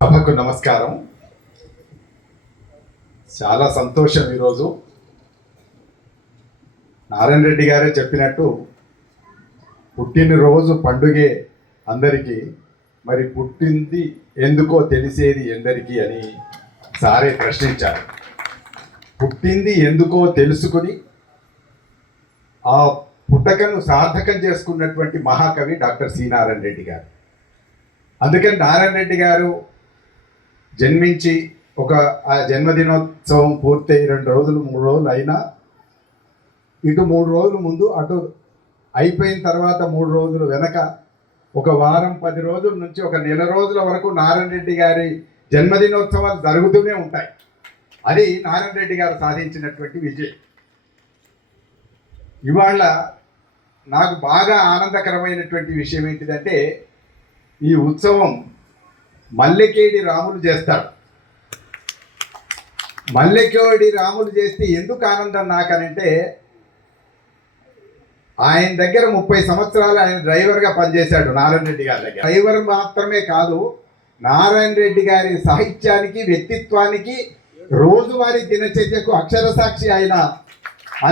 సభకు నమస్కారం. చాలా సంతోషం. ఈరోజు నారాయణ రెడ్డి గారే చెప్పినట్టు పుట్టినరోజు పండుగే అందరికీ, మరి పుట్టింది ఎందుకో తెలిసేది ఎందరికీ అని సారే ప్రశ్నించారు. పుట్టింది ఎందుకో తెలుసుకుని ఆ పుట్టకను సార్థకం చేసుకున్నటువంటి మహాకవి డాక్టర్ సి నారాయణ రెడ్డి గారు. అందుకని నారాయణ రెడ్డి గారు జన్మించి ఆ జన్మదినోత్సవం పూర్తయి 2 రోజులు 3 రోజులు అయినా, ఇటు 3 రోజులు ముందు అటు అయిపోయిన తర్వాత 3 రోజులు వెనక, ఒక వారం 10 రోజుల నుంచి ఒక నెల రోజుల వరకు నారాయణ రెడ్డి గారి జన్మదినోత్సవాలు జరుగుతూనే ఉంటాయి. అది నారాయణ రెడ్డి గారు సాధించినటువంటి విజయం. ఇవాళ నాకు బాగా ఆనందకరమైనటువంటి విషయం ఏంటిదంటే, ఈ ఉత్సవం మల్లెకేడి రాములు చేస్తాడు. మల్లెకేడి రాములు చేస్తే ఎందుకు ఆనందం నాకనంటే, ఆయన దగ్గర 30 సంవత్సరాలు ఆయన డ్రైవర్గా పనిచేశాడు నారాయణ రెడ్డి గారి దగ్గర. డ్రైవర్ మాత్రమే కాదు, నారాయణ రెడ్డి గారి సాహిత్యానికి, వ్యక్తిత్వానికి, రోజువారీ దినచర్యకు అక్షర సాక్షి ఆయన.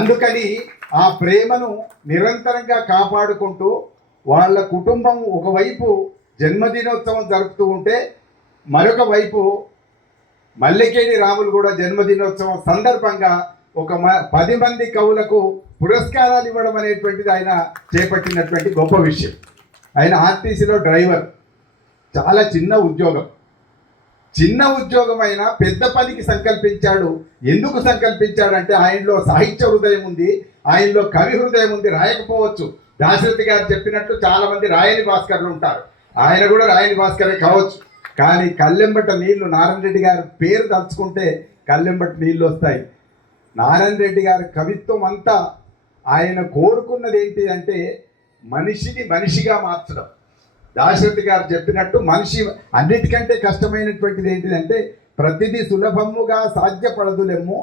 అందుకని ఆ ప్రేమను నిరంతరంగా కాపాడుకుంటూ వాళ్ళ కుటుంబం ఒకవైపు జన్మదినోత్సవం జరుపుతూ ఉంటే, మరొక వైపు మల్లెకేడి రాములు కూడా జన్మదినోత్సవం సందర్భంగా ఒక 10 మంది కవులకు పురస్కారాలు ఇవ్వడం అనేటువంటిది ఆయన చేపట్టినటువంటి గొప్ప విషయం. ఆయన ఆర్టీసీలో డ్రైవర్. చాలా చిన్న ఉద్యోగం అయినా పెద్ద పనికి సంకల్పించాడు. ఎందుకు సంకల్పించాడంటే, ఆయనలో సాహిత్య హృదయం ఉంది, ఆయనలో కవి హృదయం ఉంది. రాయకపోవచ్చు, దాశరథి గారు చెప్పినట్టు చాలా మంది రాయని భాస్కర్లు ఉంటారు, ఆయన కూడా రాయని భాస్కరే కావచ్చు. కానీ కళ్ళెంబట నీళ్లు, నారాయణ రెడ్డి గారి పేరు తలుచుకుంటే కళ్ళెంబట నీళ్ళు వస్తాయి. నారాయణ రెడ్డి గారి కవిత్వం అంతా ఆయన కోరుకున్నది ఏంటి అంటే, మనిషిని మనిషిగా మార్చడం. దాశరథి గారు చెప్పినట్టు మనిషి అన్నిటికంటే కష్టమైనటువంటిది ఏంటిదంటే, ప్రతిదీ సులభముగా సాధ్యపడదులెమ్ము,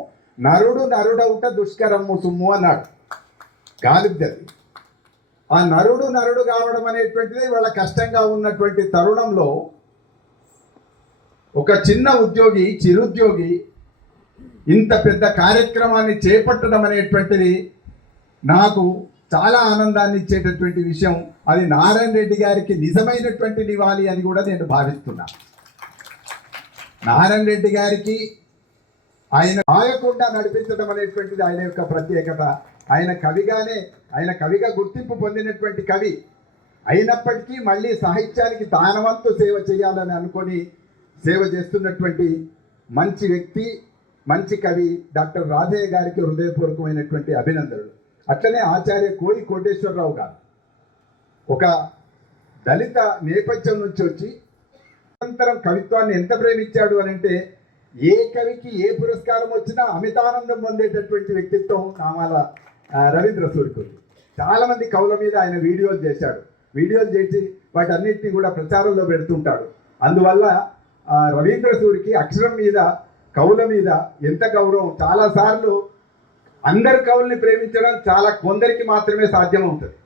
నరుడు నరుడవుట దుష్కరమ్ము సుమ్ము అన్నాడు గాలిద్దరి. ఆ నరుడు కావడం అనేటువంటిది వాళ్ళ కష్టంగా ఉన్నటువంటి తరుణంలో ఒక చిన్న ఉద్యోగి, చిరుద్యోగి ఇంత పెద్ద కార్యక్రమాన్ని చేపట్టడం అనేటువంటిది నాకు చాలా ఆనందాన్ని ఇచ్చేటటువంటి విషయం. అది నారాయణ రెడ్డి గారికి నిజమైనటువంటి నివాళి అని కూడా నేను భావిస్తున్నా. నారాయణ రెడ్డి గారికి ఆయన ఆగకుండా నడిపించడం అనేటువంటిది ఆయన యొక్క ప్రత్యేకత. ఆయన కవిగా గుర్తింపు పొందినటువంటి కవి అయినప్పటికీ మళ్ళీ సాహిత్యానికి తానవంతు సేవ చేయాలని అనుకొని సేవ చేస్తున్నటువంటి మంచి వ్యక్తి, మంచి కవి డాక్టర్ రాధయ్య గారికి హృదయపూర్వకమైనటువంటి అభినందనలు. అట్లనే ఆచార్య కోయి కోటేశ్వరరావు గారు ఒక దళిత నేపథ్యం నుంచి వచ్చి నిరంతరం కవిత్వాన్ని ఎంత ప్రేమించాడు అని అంటే, ఏ కవికి ఏ పురస్కారం వచ్చినా అమితానందం పొందేటటువంటి వ్యక్తిత్వం నామాల రవీంద్ర సూరికుడి. చాలామంది కవుల మీద ఆయన వీడియోలు చేసి వాటన్నిటిని కూడా ప్రచారంలో పెడుతుంటాడు. అందువల్ల రవీంద్ర సూరికి అక్షరం మీద, కవుల మీద ఎంత గౌరవం. చాలాసార్లు అందరు కవుల్ని ప్రేమించడం చాలా కొందరికి మాత్రమే సాధ్యమవుతుంది.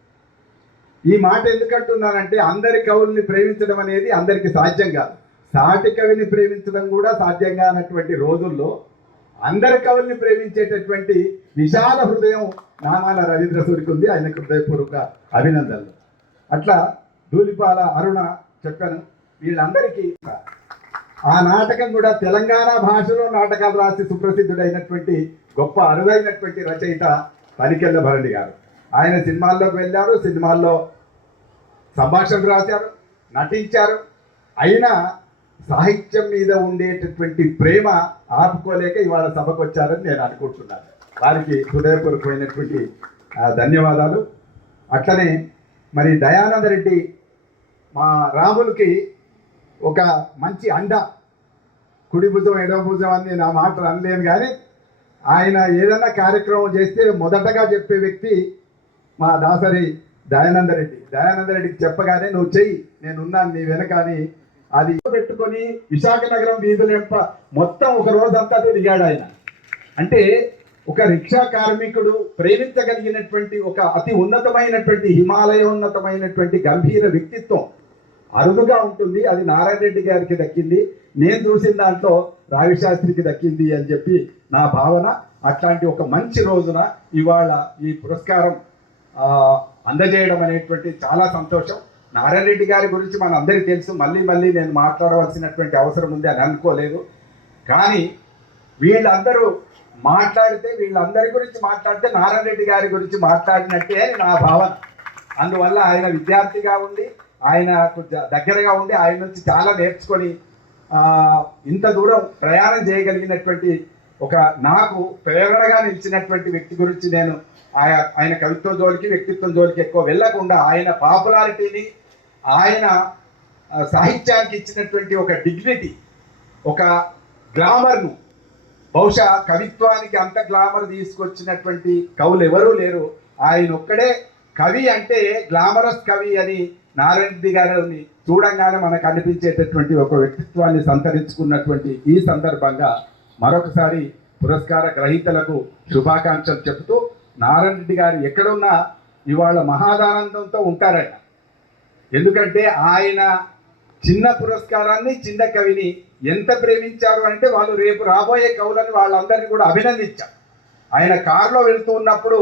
ఈ మాట ఎందుకంటున్నానంటే, అందరి కవుల్ని ప్రేమించడం అనేది అందరికీ సాధ్యం కాదు. సాటి కవిని ప్రేమించడం కూడా సాధ్యంగా అన్నటువంటి రోజుల్లో అందరి కవుల్ని ప్రేమించేటటువంటి విశాల హృదయం నామాల రవీంద్ర సూరికి ఉంది. ఆయనకు హృదయపూర్వక అభినందనలు. అట్లా ధూళిపాల అరుణ చెప్పాను. వీళ్ళందరికీ ఆ నాటకం కూడా తెలంగాణ భాషలో నాటకాలు రాసి సుప్రసిద్ధుడైనటువంటి గొప్ప అరుదైనటువంటి రచయిత తనికెళ్ళ భరణి గారు. ఆయన సినిమాల్లోకి వెళ్ళారు, సినిమాల్లో సంభాషణలు రాశారు, నటించారు. అయినా సాహిత్యం మీద ఉండేటటువంటి ప్రేమ ఆపుకోలేక ఇవాళ సభకు వచ్చారని నేను అనుకుంటున్నాను. వారికి హృదయపూర్వకమైనటువంటి ధన్యవాదాలు. అట్లనే మరి దయానంద రెడ్డి మా రాములకి ఒక మంచి అండ, కుడి భుజం ఎడవ భుజం అని నేను ఆ మాటలు అనలేను. కానీ ఆయన ఏదైనా కార్యక్రమం చేస్తే మొదటగా చెప్పే వ్యక్తి మా దాసరి దయానంద రెడ్డికి చెప్పగానే నువ్వు చెయ్యి, నేనున్నాను నీ వెనక అని అది పెట్టుకొని విశాఖ నగరం వీధులెంప మొత్తం ఒక రోజంతా తిరిగాడు ఆయన. అంటే ఒక రిక్షా కార్మికుడు ప్రేమించగలిగినటువంటి ఒక అతి ఉన్నతమైనటువంటి హిమాలయోన్నతమైనటువంటి గంభీర వ్యక్తిత్వం అరుదుగా ఉంటుంది. అది నారాయణ రెడ్డి గారికి దక్కింది. నేను చూసిన దాంట్లో రావి శాస్త్రికి దక్కింది అని చెప్పి నా భావన. అట్లాంటి ఒక మంచి రోజున ఇవాళ ఈ పురస్కారం అందజేయడం అనేటువంటి చాలా సంతోషం. నారాయణ రెడ్డి గారి గురించి మన అందరికీ తెలుసు, మళ్ళీ నేను మాట్లాడవలసినటువంటి అవసరం ఉంది అని అనుకోలేదు. కానీ వీళ్ళందరూ మాట్లాడితే, వీళ్ళందరి గురించి మాట్లాడితే నారాయణ రెడ్డి గారి గురించి మాట్లాడినట్టే అని నా భావన. అందువల్ల ఆయన విద్యార్థిగా ఉండి, ఆయన దగ్గరగా ఉండి, ఆయన నుంచి చాలా నేర్చుకొని ఇంత దూరం ప్రయాణం చేయగలిగినటువంటి ఒక నాకు ప్రేరణగా నిలిచినటువంటి వ్యక్తి గురించి నేను ఆయన కవిత్వం జోలికి, వ్యక్తిత్వం జోలికి ఎక్కువ వెళ్ళకుండా ఆయన పాపులారిటీని, ఆయన సాహిత్యానికి ఇచ్చినటువంటి ఒక డిగ్నిటీ, ఒక గ్లామర్ను, బహుశా కవిత్వానికి అంత గ్లామర్ తీసుకొచ్చినటువంటి కవులు ఎవరూ లేరు. ఆయన ఒక్కడే కవి అంటే గ్లామరస్ కవి అని నారాయణ రెడ్డి గారిని చూడంగానే మనకు అనిపించేటటువంటి ఒక వ్యక్తిత్వాన్ని సంతరించుకున్నటువంటి ఈ సందర్భంగా మరొకసారి పురస్కార గ్రహీతలకు శుభాకాంక్షలు చెబుతూ, నారాయణ రెడ్డి గారు ఎక్కడున్నా ఇవాళ మహాదానందంతో ఉంటారట. ఎందుకంటే ఆయన చిన్న పురస్కారాన్ని, చిన్న కవిని ఎంత ప్రేమించారు అంటే వాళ్ళు రేపు రాబోయే కవులని వాళ్ళందరినీ కూడా అభినందించారు. ఆయన కారులో వెళ్తూ ఉన్నప్పుడు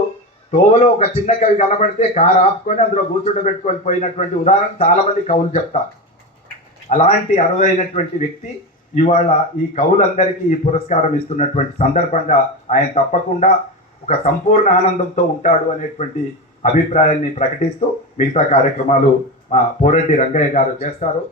తోవలో ఒక చిన్న కవి కనబడితే కారు ఆపుకొని అందులో కూర్చుండబెట్టుకొని పోయినటువంటి ఉదాహరణ చాలామంది కవులు చెప్తారు. అలాంటి అరుదైనటువంటి వ్యక్తి ఇవాళ ఈ కవులందరికీ ఈ పురస్కారం ఇస్తున్నటువంటి సందర్భంగా ఆయన తప్పకుండా ఒక సంపూర్ణ ఆనందంతో ఉంటాడు అనేటువంటి అభిప్రాయాన్ని ప్రకటిస్తూ మిగతా కార్యక్రమాలు మా పోరెడ్డి రంగయ్య గారు చేస్తారు.